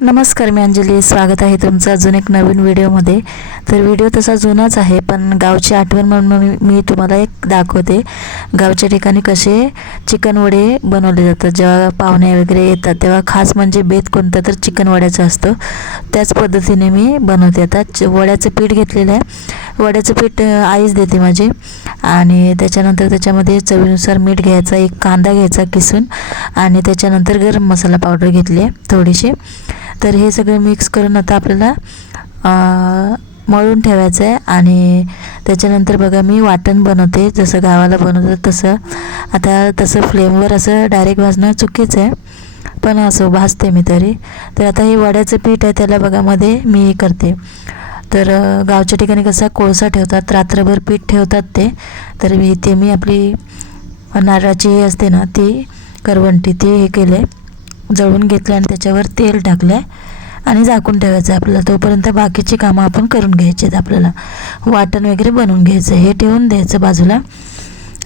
नमस्कार मी अंजली स्वागत आहे तुमचं अजून एक नवीन व्हिडिओमध्ये. तर व्हिडिओ तसा जुनाच आहे पण गावची आठवण म्हणून मी- तुम्हाला एक दाखवते. गावच्या ठिकाणी कसे चिकन वडे बनवले जातात. जेव्हा पाहुणे वगैरे येतात तेव्हा खास म्हणजे बेत कोणता तर चिकन वड्याचा असतो. त्याच पद्धतीने मी बनवते. आता च- वड्याचं पीठ घेतलेलं आहे. वड्याचं पीठ आईच देते माझी. आणि त्याच्यानंतर त्याच्यामध्ये चवीनुसार मीठ घ्यायचा एक कांदा घ्यायचा किसून. आणि त्याच्यानंतर गरम मसाला पावडर घेतली आहे थोडीशी. तर हे सगळं मिक्स करून आता आपल्याला मळून ठेवायचं आहे आणि त्याच्यानंतर बघा मी वाटण बनवते जसं गावाला बनवतं तसं. आता तसं फ्लेमवर असं डायरेक्ट भाजणं चुकीचं आहे पण असं भाजते मी तरी. तर आता हे वड्याचं पीठ आहे त्याला बघा मध्ये मी हे करते. तर गावच्या ठिकाणी कसा कोळसा ठेवतात रात्रभर पीठ ठेवतात ते. तर मी ते मी आपली नारळाची हे असते ना ती करवंटी ती हे केले जळून घेतलं आणि त्याच्यावर तेल टाकलं आहे आणि झाकून ठेवायचं आहे आपल्याला. तोपर्यंत बाकीची कामं आपण करून घ्यायची आहेत आपल्याला. वाटण वगैरे बनवून घ्यायचं हे ठेवून द्यायचं बाजूला.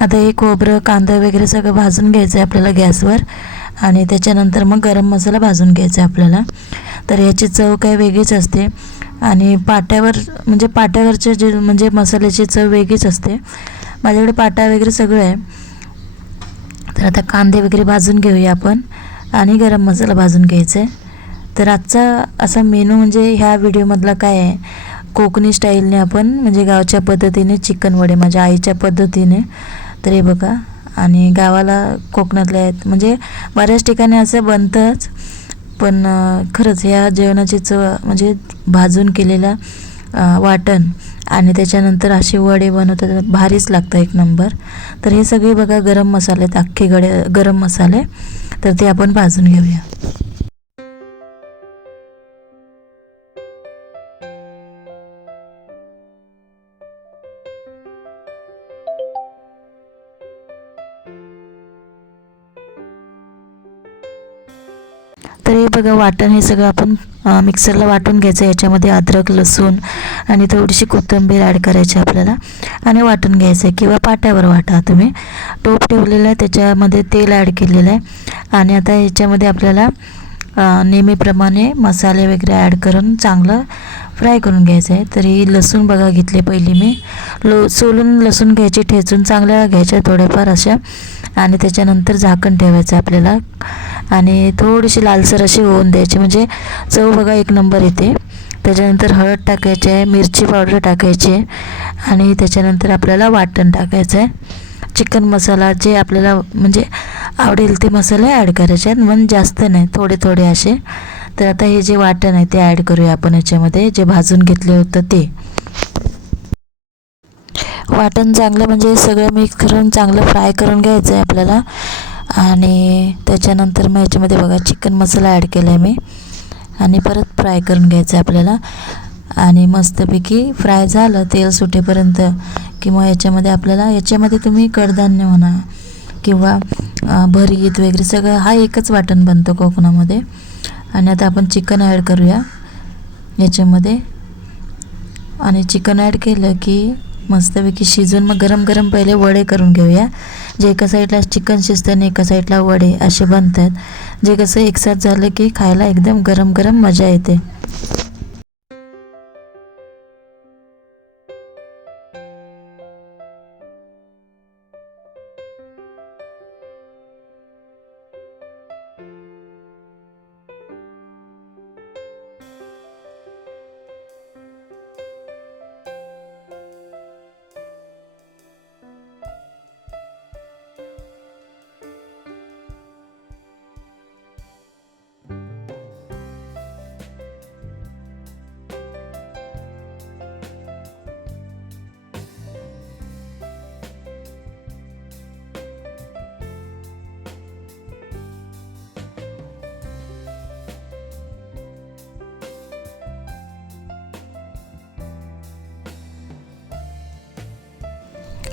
आता हे खोबरं कांदा वगैरे सगळं भाजून घ्यायचं आहे आपल्याला गॅसवर. आणि त्याच्यानंतर मग गरम मसाला भाजून घ्यायचा आहे आपल्याला. तर याची चव काय वेगळीच असते. आणि पाट्यावर म्हणजे पाट्यावरचे जे म्हणजे मसाल्याची चव वेगळीच असते. माझ्याकडे पाटा वगैरे सगळं आहे. तर आता कांदे वगैरे भाजून घेऊया आपण. आणि गरम मसाला भाजून घ्यायचा. आहे तर आजचा असा मेनू म्हणजे ह्या व्हिडिओमधला काय आहे? कोकणी स्टाईलने आपण म्हणजे गावच्या पद्धतीने चिकन वडे माझ्या आईच्या पद्धतीने. तर हे बघा आणि गावाला कोकणातले आहेत. म्हणजे बऱ्याच ठिकाणी असं बनतंच पण खरंच ह्या जेवणाची चव म्हणजे भाजून केलेलं वाटण आणि त्याच्यानंतर असे वडे बनवतात. भारीच लागतं एक नंबर. तर हे सगळे बघा गरम मसाले आहेत. अख्खे गडे गरम मसाले. तर ते आपण भाजून घेऊया. तर हे बघा वाटण हे सगळं आपण मिक्सरला वाटून घ्यायचं याच्यामध्ये अद्रक लसूण आणि थोडीशी कोथिंबीर ॲड करायची आपल्याला. आणि वाटून घ्यायचं आहे किंवा पाट्यावर वाटा तुम्ही. टोप ठेवलेला आहे त्याच्यामध्ये तेल ॲड केलेलं आहे. आणि आता ह्याच्यामध्ये आपल्याला नेहमीप्रमाणे मसाले वगैरे ॲड करून चांगलं फ्राय करून घ्यायचं आहे. तर लसूण बघा घेतले पहिली मी. लो सोलून लसूण घ्यायची ठेचून चांगल्या घ्यायच्या थोड्याफार अशा. आणि त्याच्यानंतर झाकण ठेवायचं आपल्याला. आणि थोडीशी लालसर अशी होऊन द्यायची. म्हणजे चव बघा एक नंबर येते. त्याच्यानंतर हळद टाकायची आहे मिरची पावडर टाकायची आहे. आणि त्याच्यानंतर आपल्याला वाटण टाकायचं आहे. चिकन मसाला जे आपल्याला म्हणजे आवडेल ते मसाले ॲड करायचे आहेत. मन जास्त नाही थोडे थोडे असे. तर आता हे जे वाटण आहे ते ॲड करूया आपण याच्यामध्ये. जे भाजून घेतले होतं ते. वाटण चांगलं म्हणजे सगळं मिक्स करून चांगलं फ्राय करून घ्यायचं आहे आपल्याला. आणि त्याच्यानंतर मग याच्यामध्ये बघा चिकन मसाला ॲड केला आहे मी. आणि परत फ्राय करून घ्यायचं आहे आपल्याला. आणि मस्तपैकी फ्राय झालं तेल सुटेपर्यंत. किंवा याच्यामध्ये आपल्याला याच्यामध्ये तुम्ही कडधान्य म्हणा किंवा भरीत वगैरे सगळं हा एकच वाटण बनतं कोकणामध्ये आणि आता आपण चिकन ॲड करूया. याच्यामध्ये. आणि चिकन ॲड केलं की मस्तपैकी शिजून मग गरम गरम पहिले वडे करून घेऊया. जे एका साईडला चिकन शिजतं आणि एका साईडला वडे असे बनतात. जे कसं एकसाथ झालं की खायला एकदम गरम गरम मजा येते.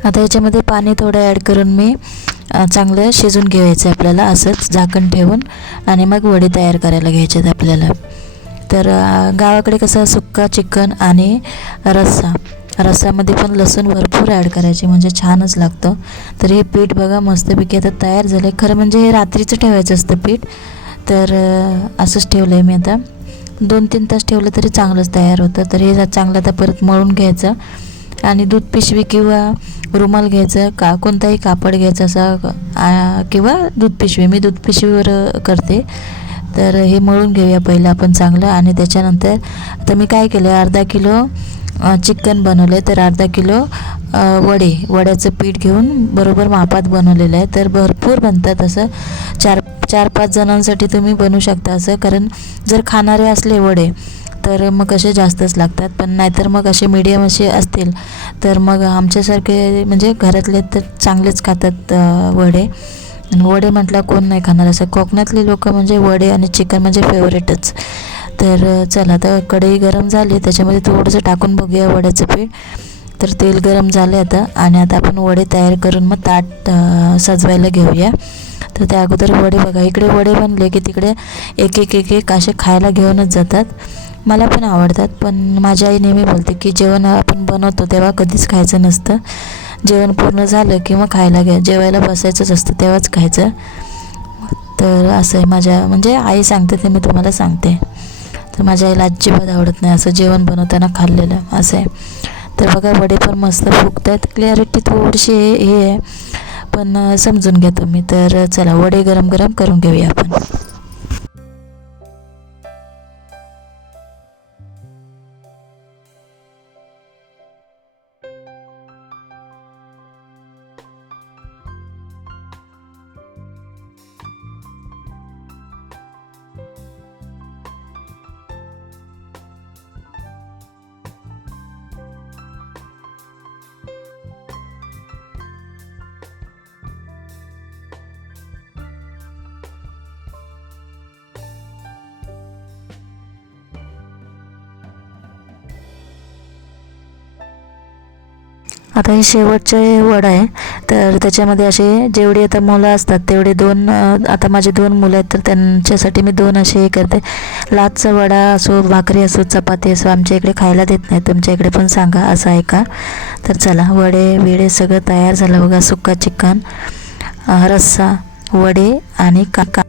आता याच्यामध्ये पाणी थोडं ॲड करून मी चांगलं शिजून घ्यायचं आहे आपल्याला असंच झाकण ठेवून. आणि मग वडी तयार करायला घ्यायचे आहेत आपल्याला. तर गावाकडे कसं सुक्का चिकन आणि रस्सा. रस्सामध्ये पण लसूण भरपूर ॲड करायचे म्हणजे छानच लागतं. तर हे पीठ बघा मस्तपैकी आता तयार झालं आहे खरं म्हणजे हे रात्रीचं ठेवायचं असतं पीठ. तर असंच ठेवलं आहे मी आता. दोन तीन तास ठेवलं तरी चांगलंच तयार होतं. तर हे चांगलं आता परत मळून घ्यायचं आणि दूध पिशवी किंवा रुमाल घ्यायचं का कोणताही कापड घ्यायचं असं किंवा दूध पिशवी. मी दूध पिशवीवर करते. तर हे मळून घेऊया पहिलं आपण चांगलं. आणि त्याच्यानंतर आता मी काय केलं अर्धा किलो चिकन बनवलं तर अर्धा किलो वडे. वड्याचं पीठ घेऊन बरोबर मापात बनवलेलं आहे. तर भरपूर बनतात असं. चार चार पाच जणांसाठी तुम्ही बनवू शकता असं. कारण जर खाणारे असले वडे तर मग असे जास्तच लागतात. पण नाहीतर मग असे मीडियम असे असतील तर मग आमच्यासारखे म्हणजे घरातले तर चांगलेच खातात वडे. वडे म्हटलं कोण नाही खाणार असं. कोकणातले लोक म्हणजे वडे आणि चिकन म्हणजे फेवरेटच तर चला आता कढई गरम झाली त्याच्यामध्ये थोडंसं टाकून बघूया वड्याचं पीठ. तर तेल गरम झालं आता. आणि आता आपण वडे तयार करून मग ताट सजवायला घेऊया. तर त्या अगोदर वडे बघा. इकडे वडे बनले की तिकडे एक एक एक एक असे खायला घेऊनच जातात. मला पण आवडतात पण माझी आई नेहमी बोलते की जेवण आपण बनवतो तेव्हा कधीच खायचं नसतं. जेवण पूर्ण झालं की मग खायला घ्या. जेवायला बसायचंच असतं तेव्हाच खायचं. तर असं आहे माझ्या म्हणजे आई सांगते ते मी तुम्हाला सांगते. तर माझ्या आईला अजिबात आवडत नाही असं जेवण बनवताना खाल्लेलं असं आहे. तर बघा वडे पण मस्त फुगत आहेत क्लॅरिटी थोडीशी हे हे आहे. पण समजून घेतो मी. तर चला वडे गरम गरम करून घेऊया आपण. आता हे शेवटचे वड आहे. तर त्याच्यामध्ये असे जेवढे आता मुलं असतात तेवढे दोन आता माझे दोन मुलं आहेत तर त्यांच्यासाठी मी दोन असे हे करते. लाचचा वडा असो भाकरी असो चपाती असो आमच्या इकडे खायला देत नाही तुमच्या इकडे पण सांगा असं आहे का? तर चला वडे विडे सगळं तयार झालं बघा सुक्का चिकन रस्सा वडे आणि काका